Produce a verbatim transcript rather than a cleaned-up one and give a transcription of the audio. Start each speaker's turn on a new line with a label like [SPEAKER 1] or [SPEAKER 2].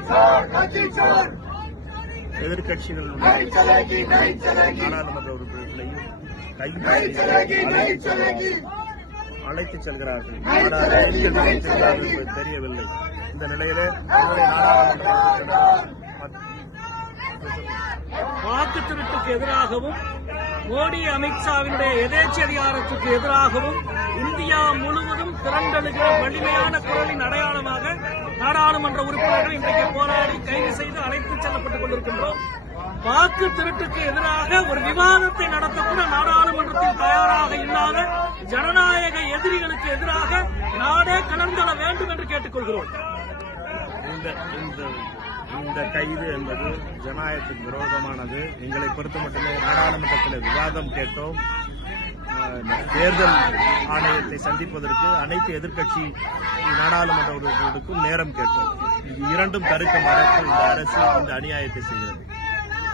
[SPEAKER 1] எதிர்கட்சிகள் நாடாளுமன்ற உறுப்பினர்களையும் அழைத்து செல்கிறார்கள். என்பது தெரியவில்லை. இந்த நிலையிலே
[SPEAKER 2] வாக்கு திருட்டுக்கு எதிராகவும் மோடி அமித்ஷாவினுடைய எதேச்சதிகாரத்துக்கு எதிராகவும் இந்தியா முழுவதும் திரண்டெழுகிற வலிமையான குரலின் அடையாளமாக நாடாளுமன்ற உறுப்பினர்கள் இன்றைக்கு போராடி கைது செய்து அழைத்துச் செல்லப்பட்டுக் கொண்டிருக்கின்றோம். வாக்கு திருட்டுக்கு எதிராக ஒரு விவாதத்தை நடத்தக்கூட நாடாளுமன்றத்தில் தயாராக இல்லாத ஜனநாயக எதிரிகளுக்கு எதிராக நாடே கலந்தள வேண்டும் என்று கேட்டுக்கொள்கிறோம்.
[SPEAKER 1] இந்த கைது என்பது ஜனநாயகத்துக்கு விரோதமானது. எங்களை பொறுத்த மட்டுமே நாடாளுமன்றத்தில் விவாதம் கேட்டோம். தேர்தல் ஆணையத்தை சந்திப்பதற்கு அனைத்து எதிர்க்கட்சி நாடாளுமன்ற உறுப்பினர்களுக்கும் நேரம் கேட்டோம். இது இரண்டும் தடுக்க மறுத்து இந்த அரசு இந்த அநியாயத்தை செய்கிறது.